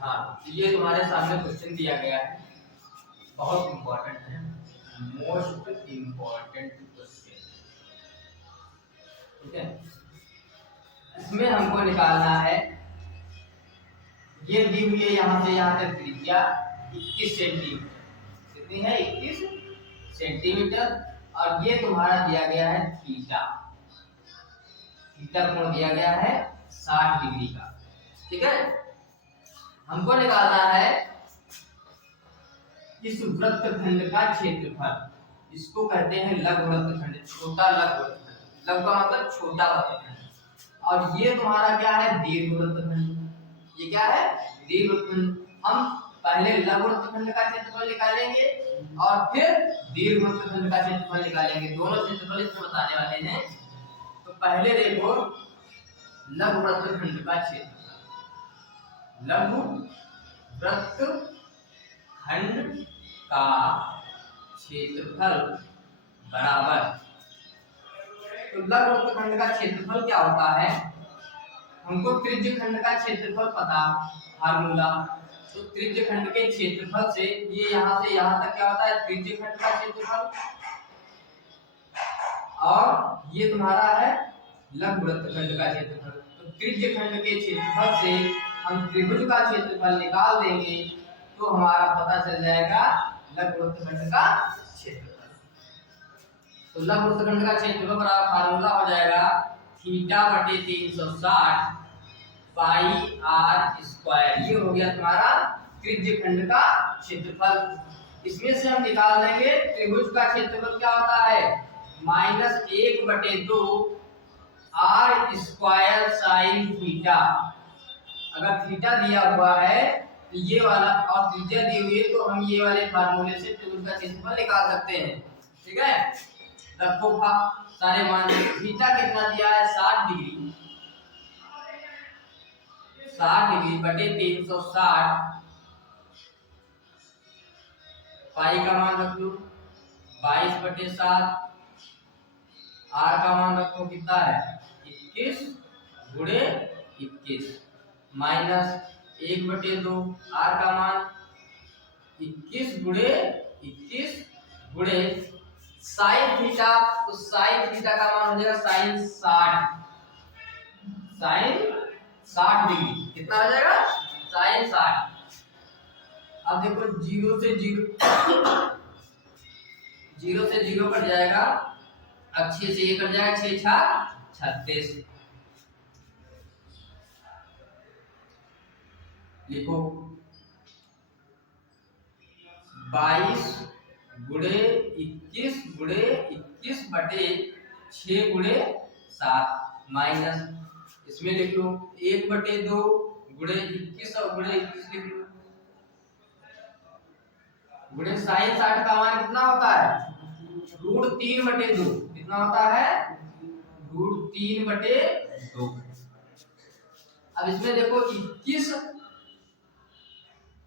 हाँ, ये तुम्हारे सामने क्वेश्चन दिया गया है, बहुत इम्पोर्टेंट है, मोस्ट इम्पोर्टेंट क्वेश्चन। ठीक है, इसमें हमको निकालना है, ये दी हुई है यहाँ से यहाँ तक त्रिज्या 21 सेंटीमीटर, कितनी है 21 सेंटीमीटर, और ये तुम्हारा दिया गया है थीटा, थीटा कोण दिया गया है 60 डिग्री का। ठीक है, हमको निकालना है इस वृत्तखंड का क्षेत्रफल, इसको कहते हैं लघु वृत्तखंड, छोटा लघु वृत्तखंड, लघु का मतलब छोटा वृत्तखंड, और ये तुम्हारा क्या है दीर्घ वृत्तखंड। ये क्या है दीर्घ वृत्तखंड। हम पहले लघु वृत्तखंड का क्षेत्रफल निकालेंगे और फिर दीर्घ वृत्तखंड का क्षेत्रफल निकालेंगे, दोनों क्षेत्रफल इसमें बताने वाले हैं। तो पहले देखो लघु वृत्तखंड का क्षेत्रफल, लघु वृत्तखंड का क्षेत्रफल बराबर, तो लघु वृत्तखंड का क्षेत्रफल क्या होता है, हमको त्रिज्य खंड का क्षेत्रफल पता फार्मूला, तो त्रिज्य खंड के क्षेत्रफल से ये यहाँ से यहाँ तक क्या होता है त्रिज्य खंड का क्षेत्रफल, और ये तुम्हारा है लघु वृत्तखंड का क्षेत्रफल। तो त्रिज्य खंड के क्षेत्रफल से हम त्रिभुज का क्षेत्रफल निकाल देंगे तो हमारा पता चल जाएगा लघु वृत्तखंड का क्षेत्रफल। तो लघु वृत्तखंड का क्षेत्रफल बराबर फार्मूला हो जाएगा थीटा बटे 360 पाई आर स्क्वायर, ये हो गया तुम्हारा त्रिज्य खंड का क्षेत्रफल। इसमें से हम निकाल देंगे त्रिभुज का क्षेत्रफल क्या होता है -1/2 आर स्क्वायर साइन थीटा। अगर थीटा दिया हुआ है तो ये वाला और त्रिज्या दी हुई है तो हम ये वाले फार्मूले से त्रिभुज का क्षेत्रफल निकाल सकते हैं। ठीक है, रखो सारे मान, थीटा कितना दिया है 60 डिग्री, 60 डिग्री बटे 360, पाई का मान रख लो 22/7, आर का मान रखो कितना है 21 गुणे 21 माइनस 1/2, आर का मान 21 गुणे 21 गुणे साइन थीटा, तो साइन थीटा का मान हो जाएगा साइन 60 डिग्री, कितना हो जाएगा साइन 60। अब देखो 0 से 0 कट जाएगा, अब 6 से ये कट जाएगा, 6 6 36, लिखो 22 गुणे 21 गुणे 21 बटे 6 गुणे 7 माइनस, इसमें लिख लो 1/2 गुणे 21 और गुणे 21 लिख लो, गुणे साइन 60 का मान कितना होता है √3/2, कितना होता है √3/2। अब इसमें देखो 21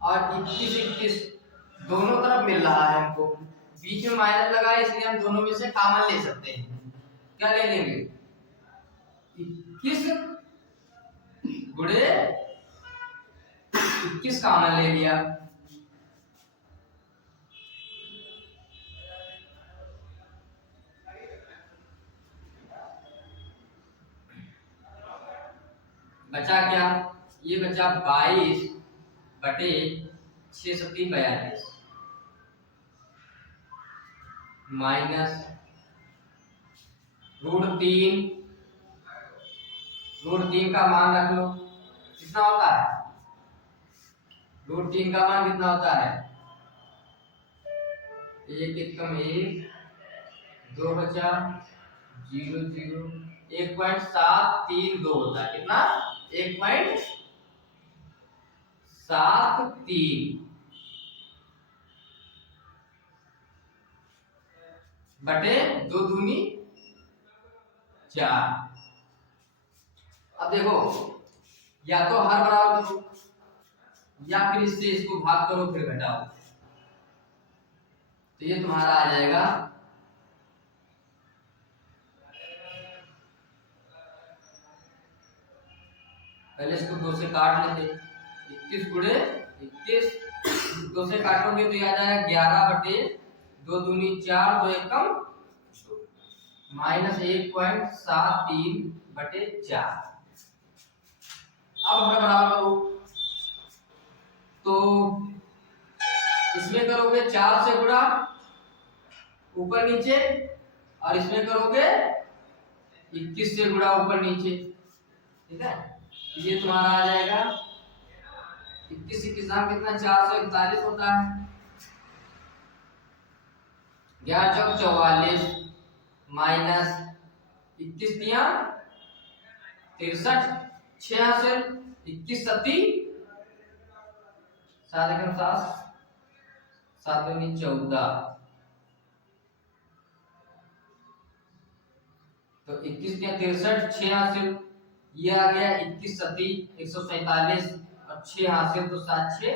और 21 दोनों तरफ मिल रहा है, हमको बीच में माइनस लगा है इसलिए हम दोनों में से कॉमन ले सकते हैं। क्या ले लेंगे 21 गुणे 21 कॉमन ले लिया, बचा क्या, ये बचा 22 बटे 6 7 42 माइनस √3, √3 का मान रख लो कितना होता है, √3 का मान कितना होता है 1 कम 1, 2 बचा 0 0, 1.732 होता है, कितना 1.73 बटे 2 दूनी 4। अब देखो या तो हर बराबर करो या फिर इससे इसको भाग करो फिर घटाओ, तो ये तुम्हारा आ जाएगा पहले इसको 2 से काट लेते, 21 गुणे 21, 2 से काटोगे तो ये आ जाएगा 11 बटे 2 दूनी 4, 2 एकम माइनस 1.73 बटे 4। अब हमें बराबर करो, तो इसमें करोगे 4 से गुणा ऊपर नीचे, और इसमें करोगे 21 से गुणा ऊपर नीचे, ठीक है। ये तुम्हारा आ जाएगा 21 21 कितना 441 होता है, 11 चौक 44 माइनस 21 दिया 63, 6 हासिल 21 सती 7 एकम 7 7 दूनी 14, तो 21 दिया 63, 6 हासिल, ये आ गया 21 सती 147 और 6 हासिल, तो 7 6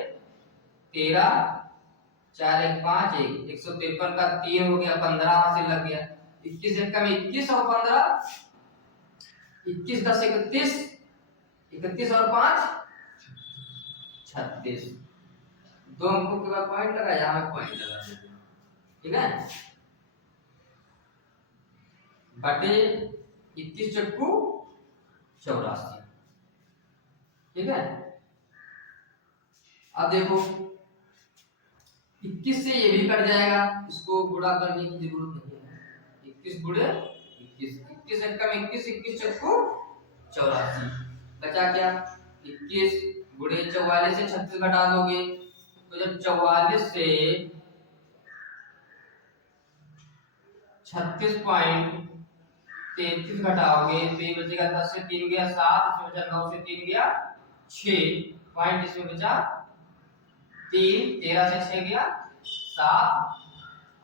13, 4 1 5 1, 153 का 3 हो गया, 15 हासिल लग गया। 21 एक कम 21 और 15, 21 10 31, 31 और 5 36, 2 अंकों के बाद पॉइंट लगा, यहाँ पे पॉइंट लगा देते, ठीक है। बटे 21 चक्कू 84, ठीक है। अब देखो 21 से ये भी कट जाएगा, इसको गुणा करने की जरूरत नहीं है, 21 गुणे 21, 21 एक कम 21, 21 चक्कू 84, बचा क्या 21 गुणे 44 से 36 घटा दोगे, तो जब 44 से 36.33 घटाओगे तो ये बचेगा 10 से 3 गया 7, इसमें बचा 9 से 3 गया 6 पॉइंट, इसमें बचा 3, 13 से 6 गया 7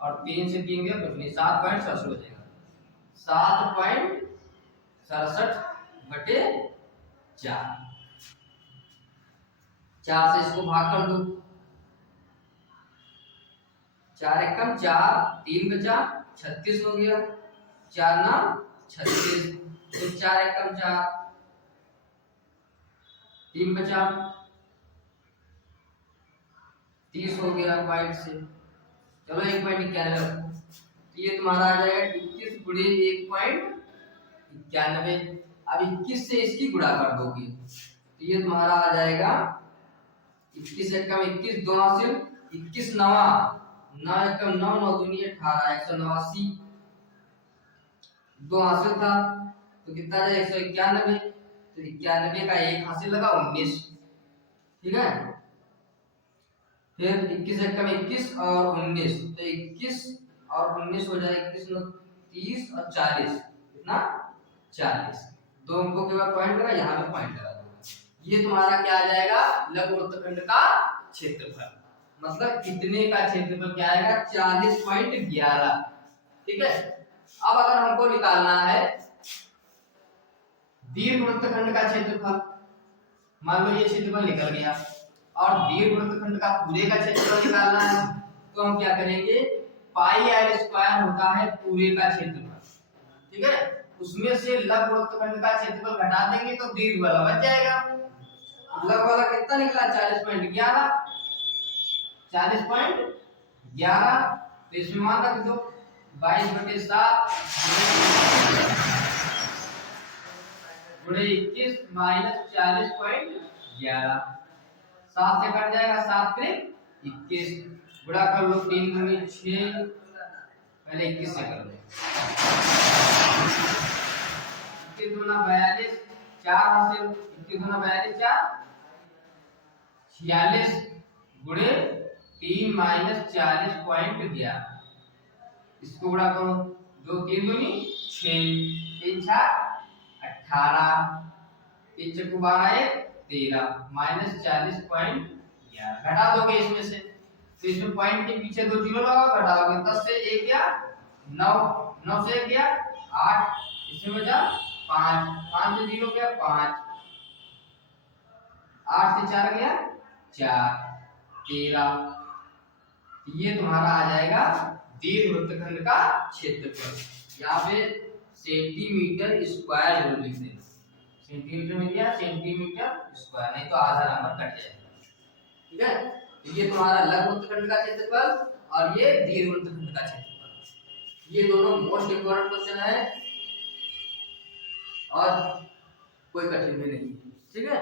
और 3 से 3 गया कुछ नहीं, 7.67 बचेगा, 7.67 बटे 4, 4 से इसको भाग कर दो, 4 एकम 4, 3 बचा 36 हो गया, 4 ना 36, तो 4 एकम 4, 3 बचा 30 हो गया पॉइंट से, चलो 1.91 रखो, तो ये तुम्हारा आ जाएगा 21 गुणे 1.91। अब 21 से इसकी गुणा कर दोगे तो ये तुम्हारा आ जाएगा 21 एकम 21, 2 हासिल 21 नवा 9 एकम 9, 9 दूनी 18, 189, 2 हासिल था तो कितना आ जाएगा 191, तो 91 का 1 हासिल लगा 19, ठीक है। फिर 21 एकम 21 और 19, तो 21 और 19 हो जाएगा 21 9 30 और 40, कितना 40, 2 अंकों के बाद पॉइंट लगा, यहाँ पे पॉइंट लगा दो। ये तुम्हारा क्या आ जाएगा लघु वृत्तखंड का क्षेत्रफल, मतलब कितने का क्षेत्रफल क्या आएगा 40.11, ठीक है। अब अगर हमको निकालना है दीर्घ वृत्तखंड का क्षेत्रफल, मान लो ये क्षेत्रफल निकल गया और दीर्घ वृत्तखंड का पूरे का क्षेत्रफल निकालना है, तो हम क्या करेंगे पाई आर स्क्वायर होता है पूरे का क्षेत्रफल, ठीक है, उसमें से लघु वृत्तखंड का क्षेत्रफल घटा देंगे तो दीर्घ वाला बच जाएगा। लघु वाला कितना निकला 40.11, 40.11, तो इसमें मान रख दो 22/7 गुणे 21 माइनस 40.11, 7 से कट जाएगा 7 3 21, गुणा कर लो 3 दूनी 6, पहले 21 से कर लो, 21 दूना 42, 4 हासिल 21 दूना 42 4, 46 गुणे 3 माइनस 40.11, इसको गुणा करो 2 3 दूनी 6, 3 6 18, 3 चक्कू 12 1 13 माइनस 40.11, घटा दोगे इसमें से, तो इसमें पॉइंट के पीछे 2 जीरो लगाओ, घटाओगे 10 से 1 गया 9, 9 से 1 गया 8, इसमें बचा 5, 5 से 0 गया 5, 8 से 4 गया 4, 13, ये तुम्हारा आ जाएगा दीर्घ वृत्तखंड का क्षेत्रफल। यहाँ पे सेंटीमीटर स्क्वायर जरूर लिख देना, सेंटीमीटर में दिया सेंटीमीटर स्क्वायर, नहीं तो आधा नंबर कट जाएगा। ठीक है। तो ये तुम्हारा लघु वृत्तखंड का क्षेत्रफल और ये दीर्घ वृत्तखंड का क्षेत्रफल, ये दोनों मोस्ट इंपोर्टेंट क्वेश्चन है और कोई कठिन भी नहीं, ठीक है।